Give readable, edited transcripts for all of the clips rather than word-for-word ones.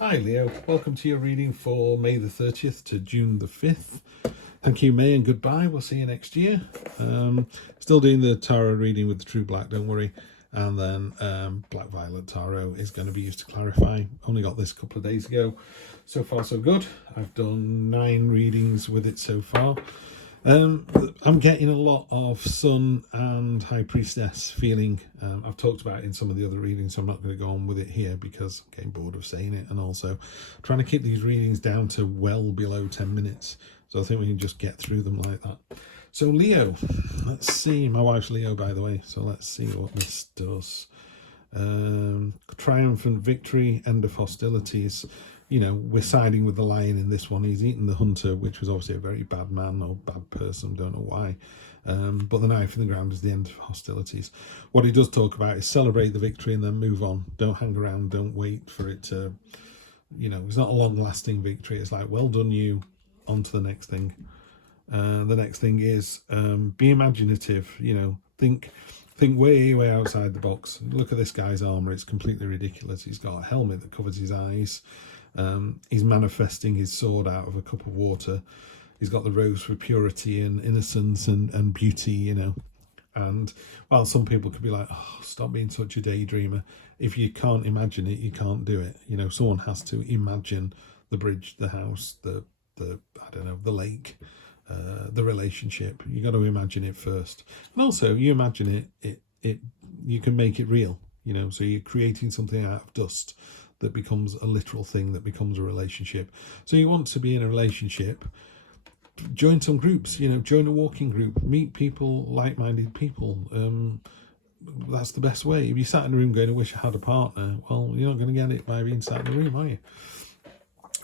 Hi Leo, welcome to your reading for May the 30th to June the 5th. Thank you, May, and goodbye. We'll see you next year. Still doing the tarot reading with the True Black, don't worry. And then Black Violet Tarot is going to be used to clarify. Only got this a couple of days ago. So far, so good. I've done 9 readings with it so far. I'm getting a lot of Sun and High Priestess feeling. I've talked about it in some of the other readings, so I'm not going to go on with it here because I'm getting bored of saying it, and also trying to keep these readings down to well below 10 minutes. So I think we can just get through them like that. So Leo, let's see. My wife's Leo, by the way, so let's see what this does. Triumphant victory, end of hostilities. You know, we're siding with the lion in this one. He's eaten the hunter, which was obviously a very bad man or bad person, don't know why. But the knife in the ground is the end of hostilities. What he does talk about is celebrate the victory and then move on. Don't hang around, don't wait for it to, you know, it's not a long-lasting victory. It's like, well done you, on to the next thing. The next thing is be imaginative, you know, think way outside the box. Look at this guy's armor, it's completely ridiculous. He's got a helmet that covers his eyes. He's manifesting his sword out of a cup of water. He's got the rose for purity and innocence and beauty, you know. And while some people could be like, oh, stop being such a daydreamer, if you can't imagine it, you can't do it. You know, someone has to imagine the bridge, the house, the I don't know, the lake, the relationship. You got to imagine it first, and also you imagine it you can make it real. You know, so you're creating something out of dust that becomes a literal thing, that becomes a relationship. So you want to be in a relationship, join some groups, you know, join a walking group, meet people, like-minded people. That's the best way. If you sat in a room going, I wish I had a partner, well, you're not going to get it by being sat in the room, are you?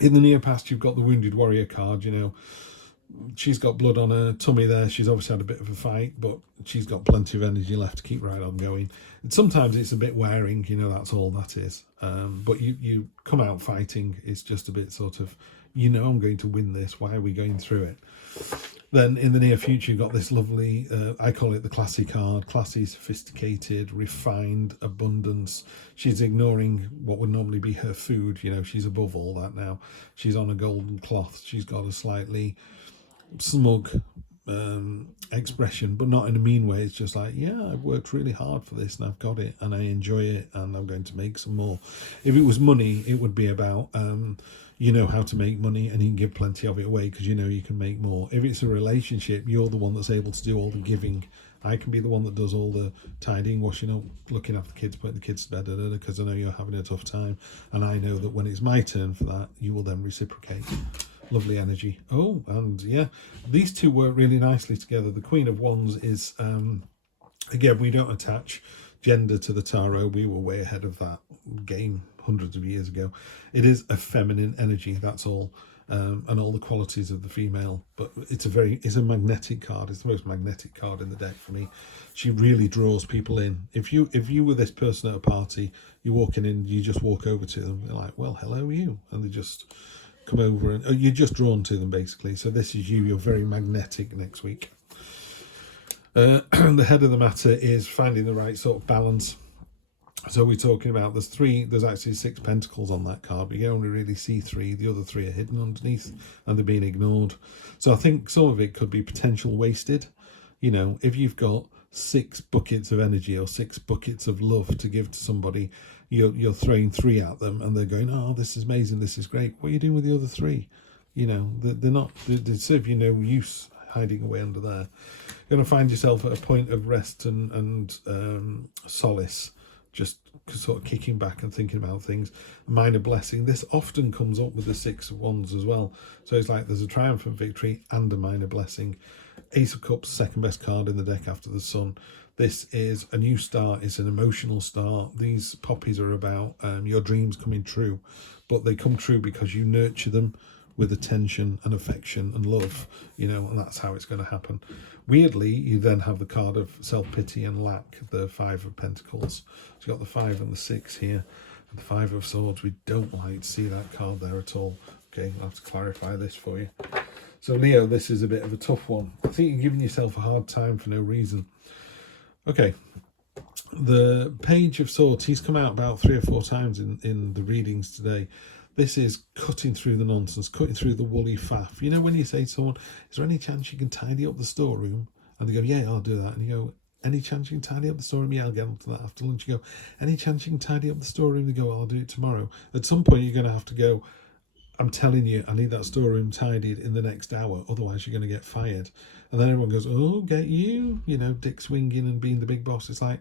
In the near past, you've got the Wounded Warrior card, you know. She's got blood on her tummy there. She's obviously had a bit of a fight, but she's got plenty of energy left to keep right on going. And sometimes it's a bit wearing, you know, that's all that is. But you come out fighting. It's just a bit sort of, you know, I'm going to win this. Why are we going through it? Then in the near future, you've got this lovely, I call it the classy card. Classy, sophisticated, refined, abundance. She's ignoring what would normally be her food. You know, she's above all that now. She's on a golden cloth. She's got a slightly smug expression, but not in a mean way. It's just like, yeah, I've worked really hard for this and I've got it and I enjoy it and I'm going to make some more. If it was money, it would be about you know how to make money and you can give plenty of it away because you know you can make more. If it's a relationship, you're the one that's able to do all the giving. I can be the one that does all the tidying, washing up, looking after the kids, putting the kids to bed, because I know you're having a tough time, and I know that when it's my turn for that, you will then reciprocate. Lovely energy. Oh, and yeah, these two work really nicely together. The Queen of Wands is, again, we don't attach gender to the tarot. We were way ahead of that game hundreds of years ago. It is a feminine energy, that's all. And all the qualities of the female, but it's a magnetic card. It's the most magnetic card in the deck for me. She really draws people in. If you were this person at a party, you're walking in, you just walk over to them, they're like, well, hello you, and they just come over and you're just drawn to them basically. So this is you. You're very magnetic next week. The head of the matter is finding the right sort of balance. So we're talking about there's actually 6 pentacles on that card, but you only really see 3. The other 3 are hidden underneath and they're being ignored. So I think some of it could be potential wasted. You know, if you've got 6 buckets of energy or 6 buckets of love to give to somebody, you're throwing 3 at them and they're going, oh, this is amazing, this is great. What are you doing with the other 3? You know, they serve you no use hiding away under there. You're going to find yourself at a point of rest and solace, just sort of kicking back and thinking about things. Minor blessing. This often comes up with the 6 of Wands as well. So it's like there's a triumphant victory and a minor blessing. Ace of Cups, second best card in the deck after the Sun. This is a new start. It's an emotional start. These poppies are about your dreams coming true, but they come true because you nurture them with attention and affection and love, you know, and that's how it's going to happen. Weirdly, you then have the card of self-pity and lack, the 5 of Pentacles. So you've got the 5 and the 6 here, and the 5 of Swords. We don't like to see that card there at all. Okay, I'll have to clarify this for you. So Leo, this is a bit of a tough one. I think you're giving yourself a hard time for no reason. Okay, the Page of Swords, he's come out about 3 or 4 times in the readings today. This is cutting through the nonsense, cutting through the woolly faff. You know, when you say to someone, is there any chance you can tidy up the storeroom? And they go, yeah, I'll do that. And you go, any chance you can tidy up the storeroom? Yeah, I'll get on to that after lunch. You go, any chance you can tidy up the storeroom? They go, I'll do it tomorrow. At some point, you're going to have to go, I'm telling you, I need that storeroom tidied in the next hour. Otherwise, you're going to get fired. And then everyone goes, oh, get you, you know, dick swinging and being the big boss. It's like,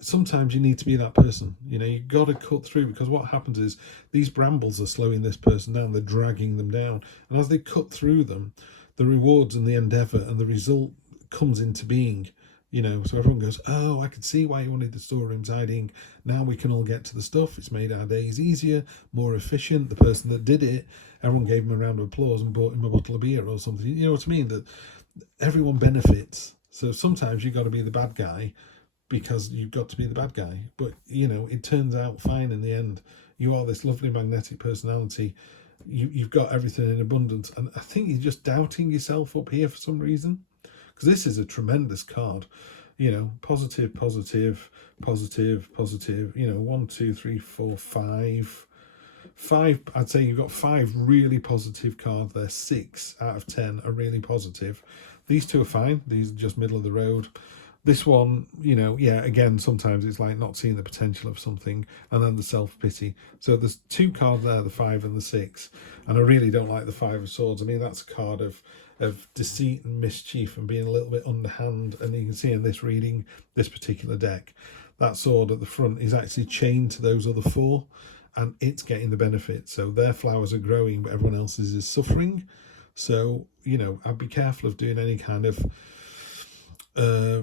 sometimes you need to be that person. You know, you've got to cut through, because what happens is these brambles are slowing this person down. They're dragging them down. And as they cut through them, the rewards and the endeavour and the result comes into being. You know, so everyone goes, oh, I can see why you wanted the storeroom tidying. Now we can all get to the stuff. It's made our days easier, more efficient. The person that did it, everyone gave him a round of applause and bought him a bottle of beer or something. You know what I mean? That everyone benefits. So sometimes you've got to be the bad guy because you've got to be the bad guy. But, you know, it turns out fine in the end. You are this lovely magnetic personality. You've got everything in abundance. And I think you're just doubting yourself up here for some reason. Because this is a tremendous card, you know, positive, positive, positive, positive, you know, 1, 2, 3, 4, 5. I'd say you've got 5 really positive cards there. 6 out of 10 are really positive. These 2 are fine. These are just middle of the road. This one, you know, yeah, again, sometimes it's like not seeing the potential of something, and then the self-pity. So there's 2 cards there, the 5 and the 6. And I really don't like the 5 of Swords. I mean, that's a card of deceit and mischief and being a little bit underhand. And you can see in this reading, this particular deck, that sword at the front is actually chained to those other 4, and it's getting the benefit. So their flowers are growing, but everyone else's is suffering. So, you know, I'd be careful of doing any kind of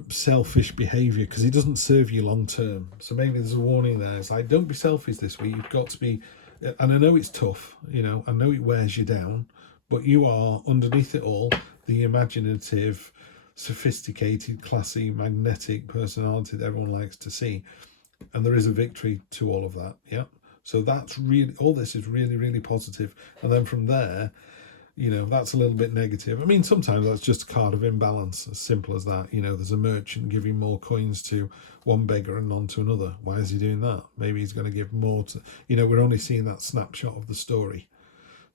selfish behavior, because it doesn't serve you long term. So maybe there's a warning there. It's like, don't be selfish this week. You've got to be, and I know it's tough, you know, I know it wears you down, but you are, underneath it all, the imaginative, sophisticated, classy, magnetic personality that everyone likes to see. And there is a victory to all of that, yeah? So that's really, all this is really, really positive. And then from there, you know, that's a little bit negative. I mean, sometimes that's just a card of imbalance, as simple as that. You know, there's a merchant giving more coins to one beggar and none to another. Why is he doing that? Maybe he's going to give more to, you know, we're only seeing that snapshot of the story.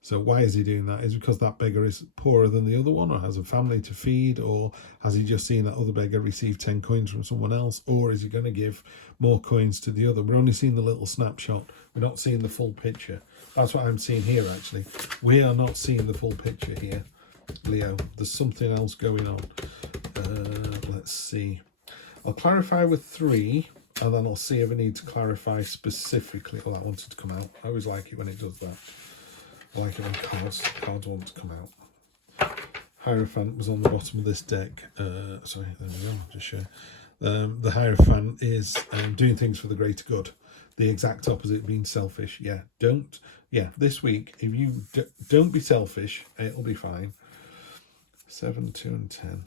So why is he doing that? Is it because that beggar is poorer than the other one, or has a family to feed, or has he just seen that other beggar receive 10 coins from someone else, or is he going to give more coins to the other? We're only seeing the little snapshot. We're not seeing the full picture. That's what I'm seeing here, actually. We are not seeing the full picture here, Leo. There's something else going on. Let's see. I'll clarify with 3, and then I'll see if I need to clarify specifically. Oh, that wanted to come out. I always like it when it does that. I like it when cards want to come out. Hierophant was on the bottom of this deck. Sorry, there we go. Just show. The Hierophant is doing things for the greater good. The exact opposite being selfish. Yeah, don't. Yeah, this week, if you don't be selfish, it'll be fine. 7, 2, and 10.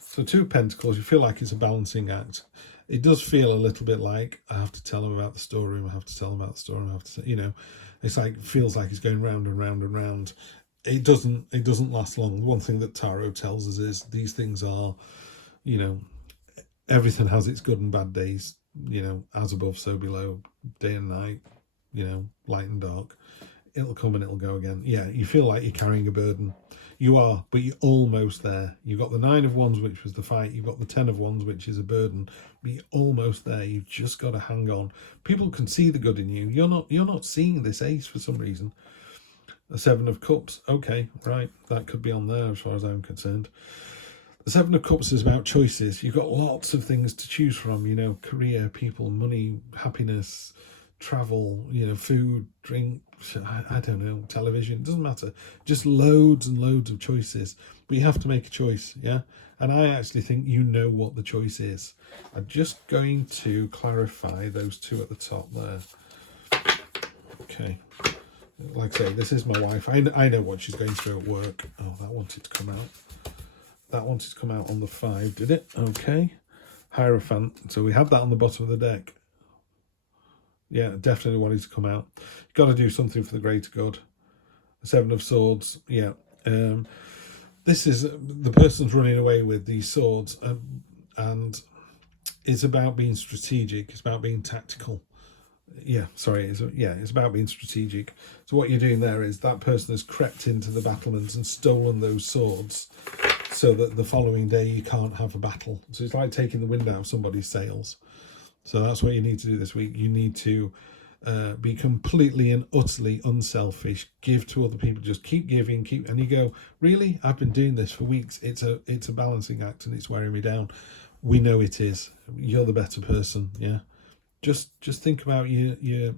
So 2 Pentacles, you feel like it's a balancing act. It does feel a little bit like, I have to tell him about the storeroom, I have to tell him about the storeroom, I have to, you know, it's like, feels like it's going round and round and round. It doesn't last long. One thing that tarot tells us is these things are, you know, everything has its good and bad days, you know, as above, so below, day and night, you know, light and dark. It'll come and it'll go again. Yeah, you feel like you're carrying a burden. You are, but you're almost there. You've got the 9 of Wands, which was the fight. You've got the 10 of Wands, which is a burden. But you're almost there. You've just got to hang on. People can see the good in you. You're not seeing this ace for some reason. The 7 of Cups. Okay, right. That could be on there as far as I'm concerned. The 7 of Cups is about choices. You've got lots of things to choose from. You know, career, people, money, happiness, travel, you know, food, drink, I don't know, television, it doesn't matter. Just loads and loads of choices. But you have to make a choice, yeah? And I actually think you know what the choice is. I'm just going to clarify those 2 at the top there. Okay. Like I say, this is my wife. I know what she's going through at work. Oh, that wanted to come out. That wanted to come out on the 5, did it? Okay. Hierophant. So we had that on the bottom of the deck. Yeah, definitely wanted to come out. You've got to do something for the greater good. 7 of Swords, yeah. This is, the person's running away with these swords, and it's about being strategic. It's about being tactical. yeah, sorry, it's about being strategic. So what you're doing there is that person has crept into the battlements and stolen those swords, so that the following day you can't have a battle. So it's like taking the wind out of somebody's sails. So that's what you need to do this week. You need to be completely and utterly unselfish. Give to other people. Just keep giving, and you go, really? I've been doing this for weeks. It's a balancing act, and it's wearing me down. We know it is. You're the better person. Yeah. Just think about your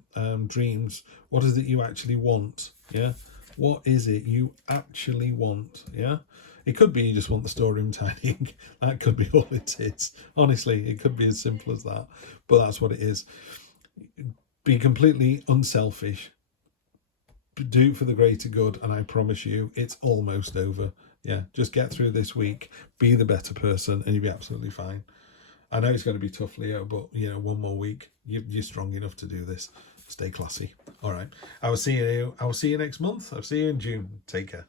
dreams. What is it you actually want? Yeah. What is it you actually want? Yeah. It could be you just want the storeroom tidying. That could be all it is. Honestly, it could be as simple as that. But that's what it is. Be completely unselfish. Do it for the greater good, and I promise you, it's almost over. Yeah, just get through this week. Be the better person, and you'll be absolutely fine. I know it's going to be tough, Leo, but one more week. You're strong enough to do this. Stay classy. All right. I will see you next month. I'll see you in June. Take care.